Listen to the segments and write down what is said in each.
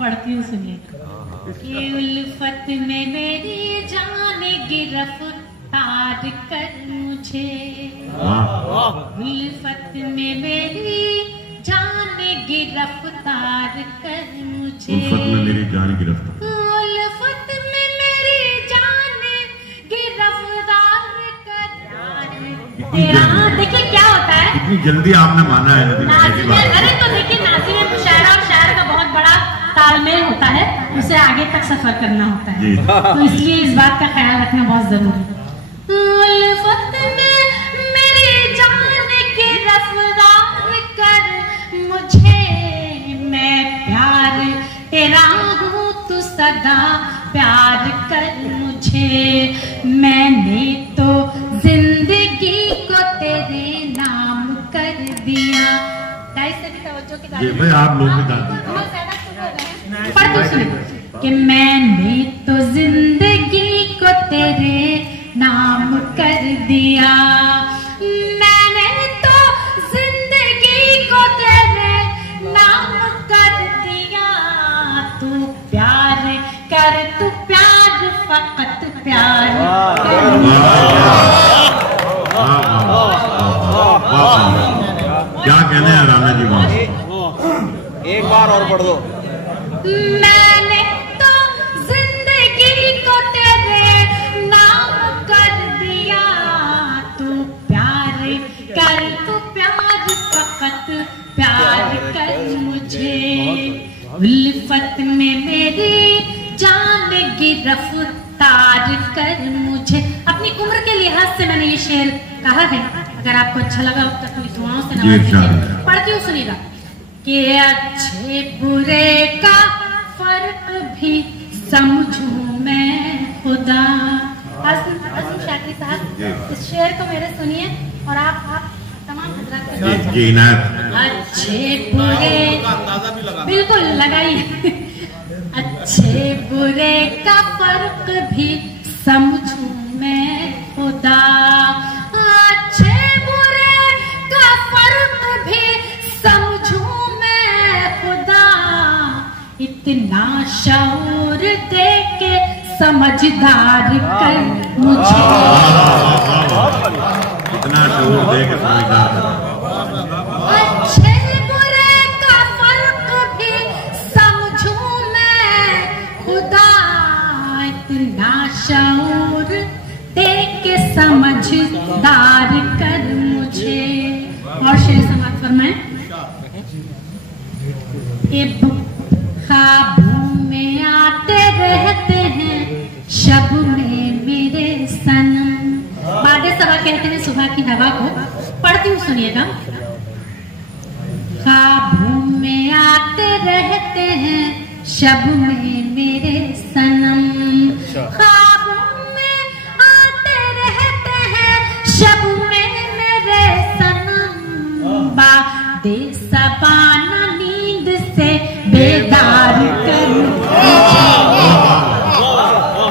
पढ़ती हूँ, सुनिए। ये उल्फत में मेरी जान गिरफ्तार कर मुझे, उल्फत में मेरी जान गिरफ्तार कर मुझे, उल्फत में मेरी जान गिरफ्तार, उल्फत में मेरी जान गिरफ्तार कर। तेरा देखिए क्या होता है, इतनी जल्दी आपने माना है। अरे तो देखिए नाज़िम में शायर और शायर का बहुत बड़ा तालमेल होता है, उसे आगे तक सफर करना होता है, तो इसलिए इस बात का ख्याल रखना बहुत जरूरी है। उल्फत में मेरी जान गिरफ्तार कर मुझे, मैं प्यार तेरा हूँ तू सदा प्यार कर मुझे, मैंने तो जिंदगी को तेरे नाम कर दिया। भाई आप लोग कि मैंने तो जिंदगी को तेरे नाम कर दिया, मैंने तो जिंदगी को तेरे नाम कर दिया, तू प्यार कर, तू प्यार फकत प्यार कर। क्या कहने हैं राणा जी? एक बार और पढ़ दो। मैंने तो जिंदगी को तेरे नाम कर दिया, तू प्यार कर, तू प्यार फकत प्यार कर मुझे, उल्फत में मेरी जान गिरफ्तार कर मुझे। अपनी उम्र के लिहाज से मैंने ये शेर कहा है, अगर आपको अच्छा लगा हो तो दुआओं से नवाजिए। पढ़ती हूँ, सुनिएगा। कि अच्छे बुरे का फर्क भी समझूं मैं खुदा। आज़म शाकिर साहब, इस शेर को मेरे सुनिए और आप तमाम हज़रात अच्छे बुरे बिल्कुल लगाइए। अच्छे बुरे का फर्क भी समझूं मैं खुदा, अच्छे बुरे का फर्क भी समझूं मैं खुदा, इतना शऊर दे के समझदार कर मुझे, इतना शऊर दे के समझदार। अच्छे बुरे का फर्क भी समझूं मैं खुदा, इतना शऊर दे के समझदार कर मुझे। और शेर समाप्त फरमाएं। ख्वाबों में आते रहते हैं शब में मेरे सनम। बादे सबा कहते हैं सुबह की हवा को। पढ़ती हूँ, सुनिएगा। ख्वाबों में आते रहते हैं शब में मेरे सनम, ख्वाबों में आते रहते हैं शब में मेरे सनम, बादे सबा नींद से बेदार कर,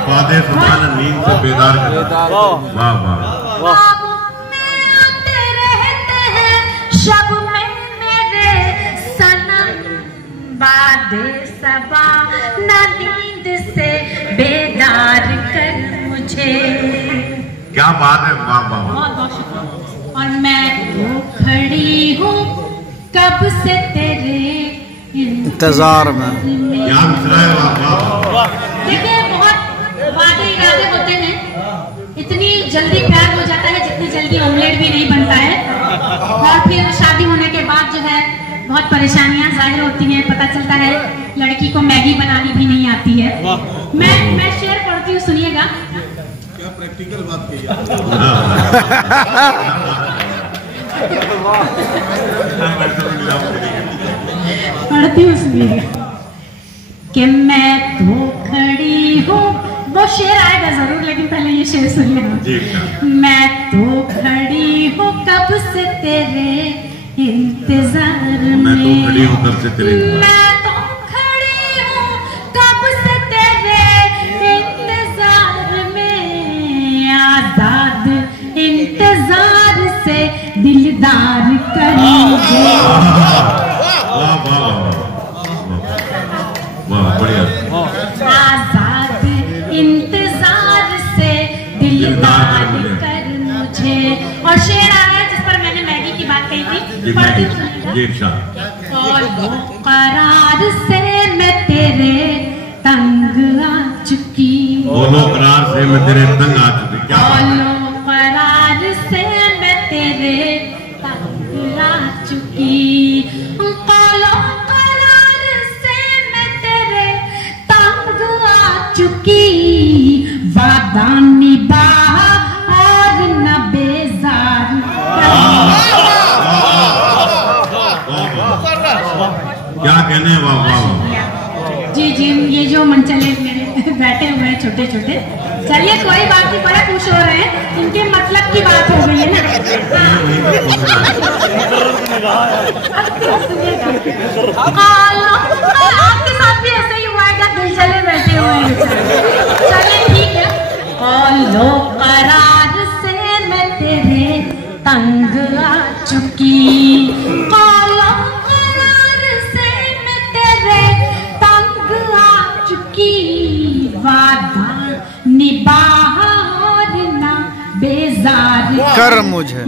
बादे सबा नींद से बेदार कर। वाह वाह। ख्वाबों में आते रहते हैं शब में मेरे सनम, बादे सबा नींद से बेदार कर मुझे। क्या बात है, वाह वाह। बहुत बहुत शुक्रिया। और मैं तो खड़ी हूँ कब से तेरे इंतजार में। क्या मिसरा है, वाह वाह। देखिए बहुत वादे इरादे होते हैं, इतनी जल्दी प्यार हो जाता है जितनी जल्दी ऑमलेट भी नहीं बनता है, और फिर शादी होने के बाद जो है बहुत परेशानियां जाहिर होती हैं। पता चलता है लड़की को मैगी बनानी भी नहीं आती है। मैं शेर पढ़ती हूँ, सुनिएगा। क्या प्रैक्टिकल बात कही पढ़ती हूँ, सुनिएगा। कि मैं तो खड़ी हूँ, वो शेर आएगा जरूर, लेकिन पहले ये शेर सुनिएगा। मैं तो खड़ी हूँ कब से तेरे इंतजार में, मैं तो खड़ी हूँ कब से तेरे, मैं तो खड़ी हूँ कब से तेरे इंतजार में, आजाद इंतजार से दिलदार कर मुझे। वाह वाह। जी इरशाद। करार से मैं तेरे तंग आ चुकी, बोलो करार से मैं तेरे तंग आ चुकी। क्या बोलो करार से मैं तेरे तंग आ चुकी, बोलो करार से मैं तेरे तंग आ चुकी, वादा निभा और न बेजार। क्या कहने, वाह वाह। जी जी, ये जो मनचले मेरे बैठे हुए हैं छोटे छोटे, चलिए कोई बात नहीं, बड़े खुश हो रहे हैं, इनके मतलब की बात हो गई है ना। आपके साथ भी ऐसा ही हुआ है क्या? दिल चले बैठे हुए हैं। चलिए ठीक है। लो करार से मैं तेरे तंग आ चुकी, लो करार से मैं तेरे तंग आ चुकी, वादा निभा और ना बेजार कर मुझे।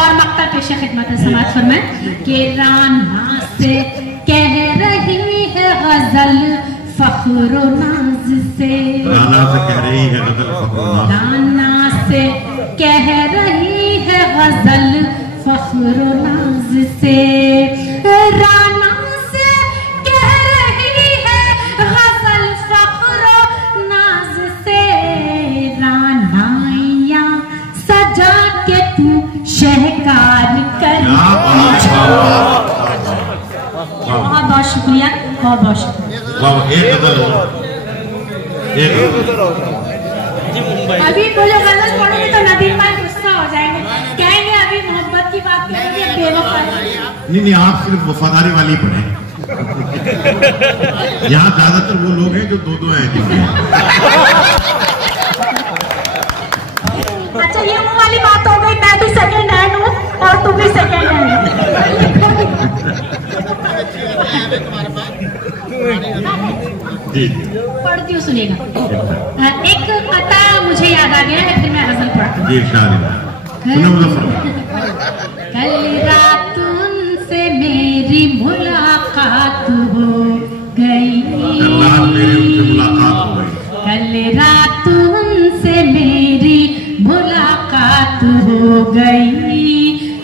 और मक्ता पेश खिदमत समाज फरमाए कि राना से कह रही है गजल फख्र नाज से, राना से कह रही है गजल फख्र नाज, राना से कह रही है गजल फख्र नाज से, राना से कह रही है गजल फख्र नाज से, रानाइया सजा के तू शहकार कर। बहुत बहुत शुक्रिया, बहुत बहुत शुक्रिया। वाह, एक गजल, अभी बोलो गजल पढ़ोगे तो नदीम भाई गुस्सा हो जाएंगे, कहेंगे अभी मोहब्बत की बात करोगे बेवफा। नहीं, आप सिर्फ वफादारी वाली पढ़े। यहाँ ज्यादातर वो लोग हैं जो दो दो हैं। अच्छा, ये वो वाली बात हो गई, मैं भी सेकंड हैंड हूँ और तू भी सेकंड हैंड। जी पढ़ती हूँ, सुनेगा। एक कथा मुझे याद आ गया है, फिर मैं गजल पढ़ती हूँ। जी इरशाद। कल रात उनसे मेरी मुलाकात हो गई, कल रात उनसे मेरी मुलाकात हो गई,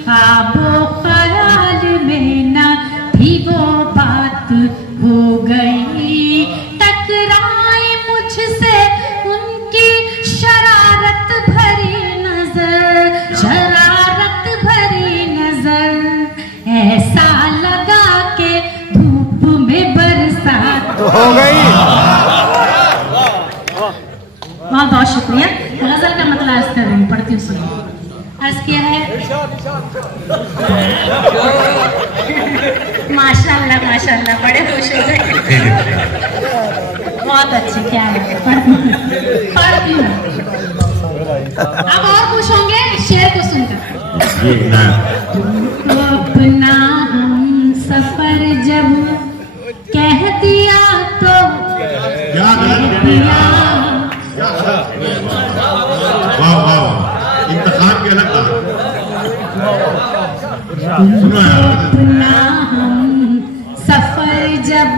ख्वाबो ख्याल में न थी वो बात हो गई, टकराए मुझसे उनकी शरारत भरी नजर, शरारत भरी नजर, ऐसा लगा के धूप में बरसात हो गई। बहुत बहुत शुक्रिया। गजल का मतलब अर्ज कर रही हूँ, पढ़ती हूँ, सुनिए। अर्ज किया है, माशाल्लाह माशाल्लाह, बड़े खुश हो गए, बहुत अच्छी, क्या है, पढ़ती हूँ। अब और खुश होंगे इस शेर को सुनकर। अपना हम सफर जब कह दिया तो कह दिया, वाह वाह, इंतखाब के अलग अपना हम सफर जब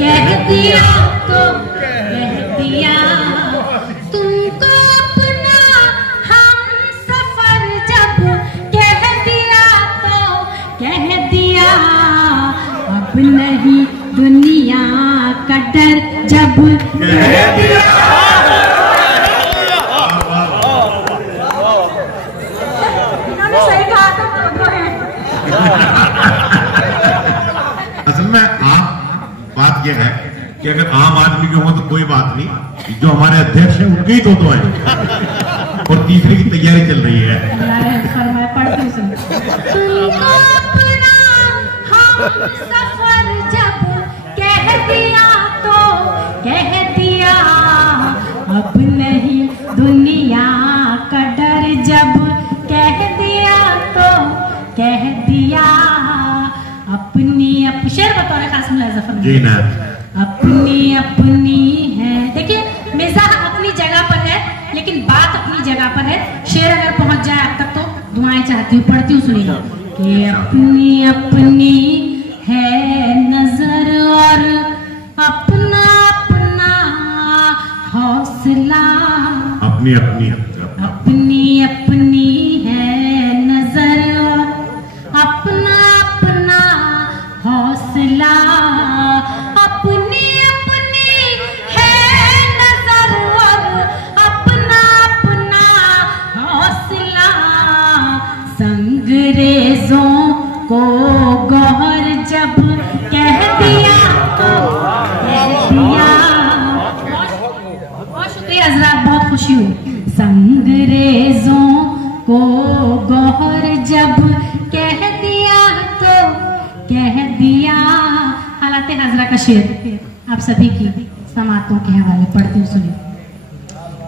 कह दिया तो कह दिया, तुमको अपना हम सफर जब कह दिया तो कह दिया, अब नहीं दुनिया का डर जब कह दिया। सही कहा था, असल में आप बात यह है कि अगर आम आदमी के हो तो कोई बात नहीं, जो हमारे अध्यक्ष हैं उनके ही दो हैं और तीसरे की तैयारी चल रही है। सफर जब कह दिया तो कह दिया, अब नहीं दुनिया का डर जब कह दिया तो कह दिया, अपनी शेर बतौर खास मुलाज़ा जी ना, अपनी अपनी है। देखिए मिजाह अपनी जगह पर है, लेकिन बात अपनी जगह पर है। शेर अगर पहुंच जाए अब तक तो दुआएं चाहती हूँ, पढ़ती हूँ, सुनिएगा। कि अपनी अपनी है नजर और अपना अपना हौसला। अपनी अपनी अपनी अपनी है नजर और अपना अपना हौसला। अपनी अपनी है नजर और अपना अपना हौसला। संगरेजों को गौहर जब कह दिया तो कह दिया। बहुत शुक्रिया हजरात, बहुत खुशी हुई। संगरेजों को गौहर जब कह दिया तो कह दिया। हालात हजरा का शेर आप सभी की समातों के हवाले पढ़ती हूँ, सुनिए।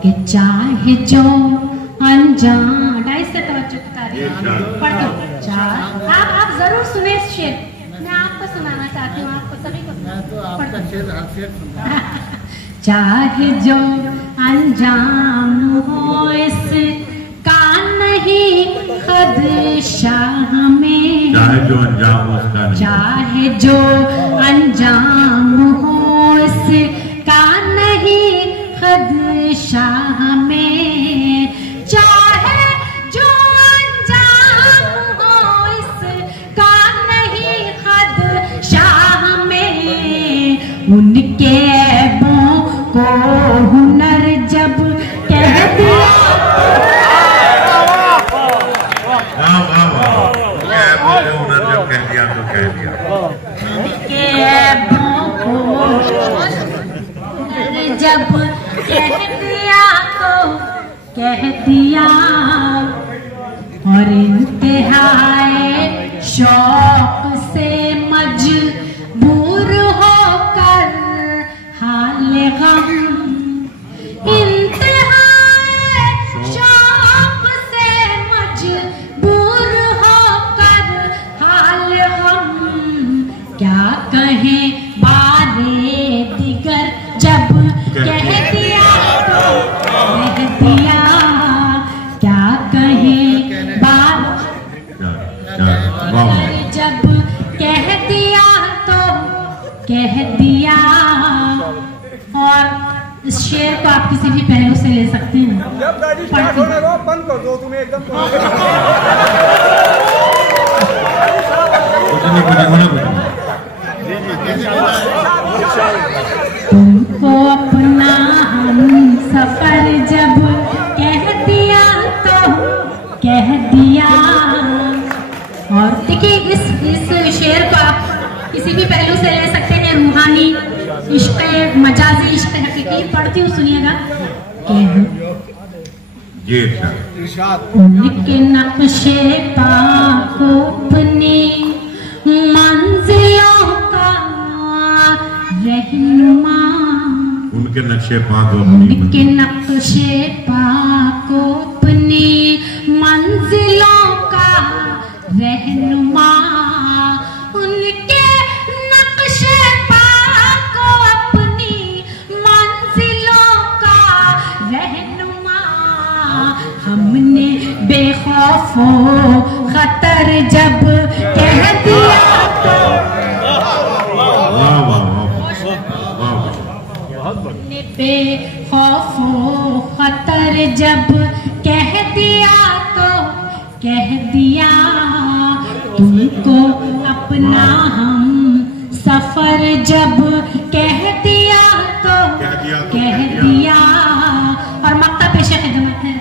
कि चाहे जो अनजान, डाइस से तवज्जो पढ़ती हूँ। आप जरूर सुने इस शेर, मैं आपको सुनाना चाहती हूँ, आपको सभी को चाहे जो अंजाम हो इसका नहीं खदशा हमें। चाहे जो अंजाम हो उसका नहीं। चाहे जो अंजाम हो इसका नहीं खदशा हमें। चाहे जो अंजाम हो इसका नहीं खदशा हमें। उनके को हुनर जब कह दिया हुनर जब कह दिया तो कह दिया। जब कह दिया तो कह दिया। और इंतहाए शौक से मजबूर होकर हाल गम। इंतहाए शौक से मजबूर होकर हाल गम। क्या कहें बारे दिगर जब कह दिया तो कह दिया। क्या कहें बात जब कह दिया तो कह दिया। और इस शेर को आप किसी भी पहलू से ले सकते हैं। बंद कर दो तुम्हें एकदम। तुमको अपना हम सफर जब कह दिया तो कह दिया। और देखिए इस शेर को आप किसी भी पहलू से ले सकते हैं। रूहानी इश्क, मजाजी इश्क, हकीकी। पढ़ती हूँ, सुनिएगा। उनके नक्शे पाको अपनी मंजिलों का रहनुमा। उनके नक्शे पाको उनके नक्शे पाको अपनी मंजिलों का रहनुमा। उनके नक्शे पाको अपनी मंजिलों का रहनुमा। हमने बेखौफो खतर जब कह दिया तो बेखौफो खतर जब कह दिया तो कह दिया। तुमको अपना हम सफर जब कह दिया तो कह दिया। और मक्ता पेशे खिदमत है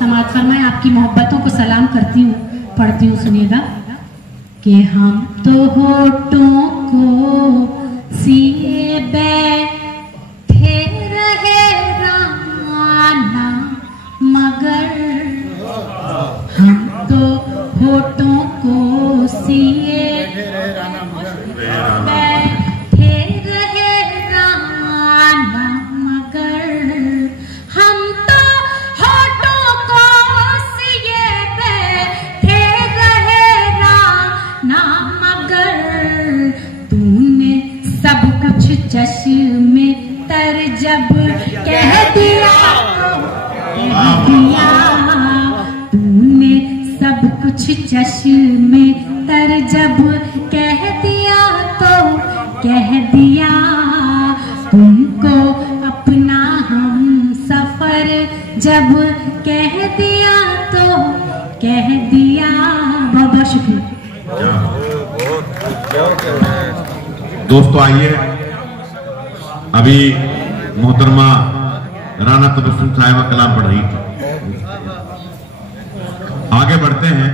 समाज फरमाए। आपकी मोहब्बतों को सलाम करती हूँ, पढ़ती हूँ, सुनिएगा। कि हम तो होठों को सिए बैठे रहे राना मगर। हम तो होठों को सिए बैठे रहे राना मगर। हम तो होठों को सिए बैठे रहे राना मगर। तूने सब कुछ चश्मे तर जब कह दिया तो कह दिया। तूने सब कुछ चश्मे तर जब कह दिया तो कह दिया, तुमको अपना हम सफर जब कह दिया तो कह दिया। बहुत बहुत शुक्रिया दोस्तों। आइए अभी मोहतरमा राना तबस्सुम साहिबा कलाम पढ़ रही थी, आगे बढ़ते हैं।